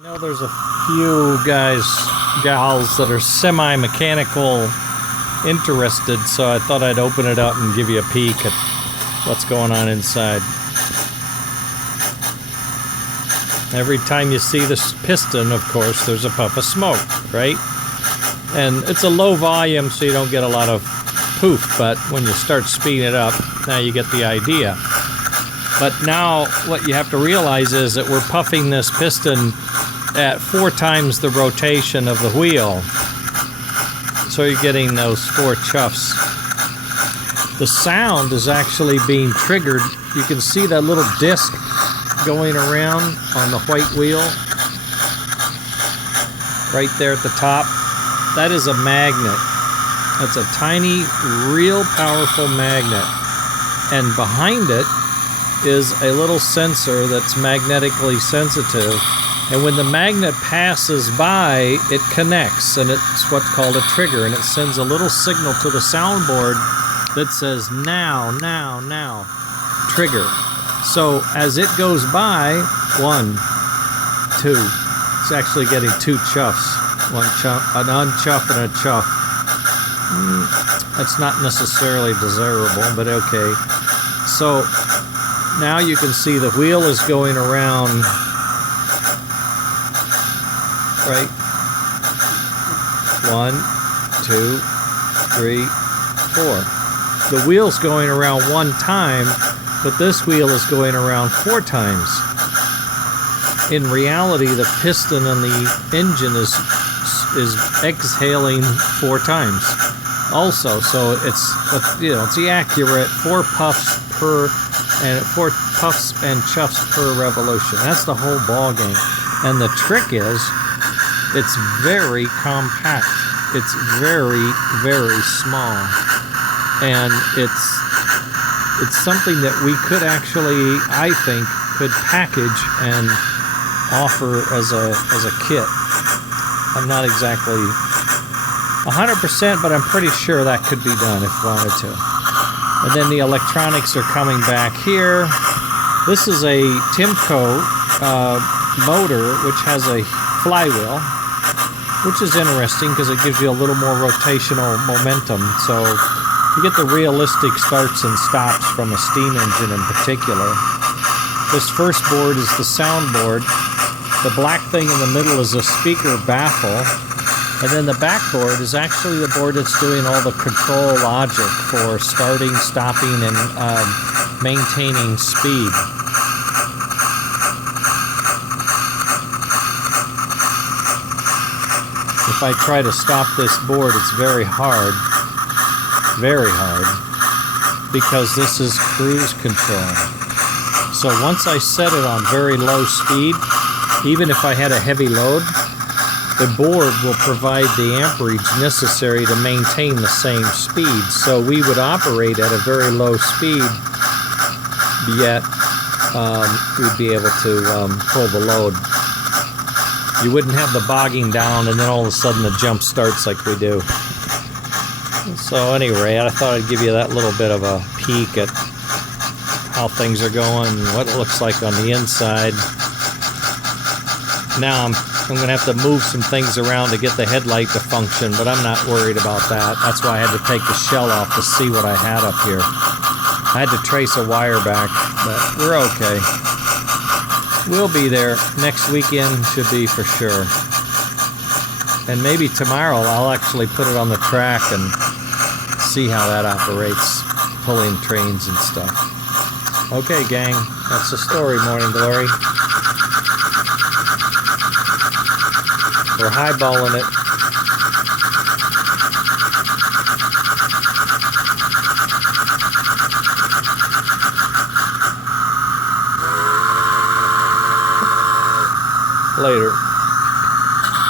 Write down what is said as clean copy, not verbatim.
I know there's a few gals that are semi-mechanical interested, so I thought I'd open it up and give you a peek at what's going on inside. Every time you see this piston, of course, there's a puff of smoke, right? And it's a low volume, so you don't get a lot of poof, but when you start speeding it up, now you get the idea. But now what you have to realize is that we're puffing this piston at 4 times the rotation of the wheel. So you're getting those 4 chuffs. The sound is actually being triggered. You can see that little disc going around on the white wheel right there at the top. That is a magnet. That's a tiny, real powerful magnet. And behind it is a little sensor that's magnetically sensitive. And when the magnet passes by, it connects, and it's what's called a trigger, and it sends a little signal to the soundboard that says, now, now, now, trigger. So as it goes by, 1, 2, it's actually getting 2 chuffs. One chuff, an unchuff and a chuff. That's not necessarily desirable, but okay. So now you can see the wheel is going around, right? 1, 2, 3, 4. The wheel's going around 1 time, but this wheel is going around 4 times. In reality, the piston on the engine is exhaling 4 times also, so it's the accurate 4 puffs per and 4 puffs and chuffs per revolution. That's the whole ball game. And the trick is, it's very compact. It's very, very small. And it's something that we could actually, I think, could package and offer as a kit. I'm not exactly 100%, but I'm pretty sure that could be done if wanted to. And then the electronics are coming back here. This is a Timco motor, which has a flywheel, which is interesting because it gives you a little more rotational momentum. So you get the realistic starts and stops from a steam engine in particular. This first board is the sound board. The black thing in the middle is a speaker baffle. And then the back board is actually the board that's doing all the control logic for starting, stopping, and maintaining speed. If I try to stop this board, it's very hard, because this is cruise control. So once I set it on very low speed, even if I had a heavy load, the board will provide the amperage necessary to maintain the same speed. So we would operate at a very low speed, yet we'd be able to pull the load. You wouldn't have the bogging down and then all of a sudden the jump starts like we do. So anyway, I thought I'd give you that little bit of a peek at how things are going, what it looks like on the inside. Now I'm going to have to move some things around to get the headlight to function, but I'm not worried about that. That's why I had to take the shell off to see what I had up here. I had to trace a wire back, but we're okay. We'll be there. Next weekend should be for sure. And maybe tomorrow I'll actually put it on the track and see how that operates, pulling trains and stuff. Okay, gang, that's the story, Morning Glory. We're highballing it. Later.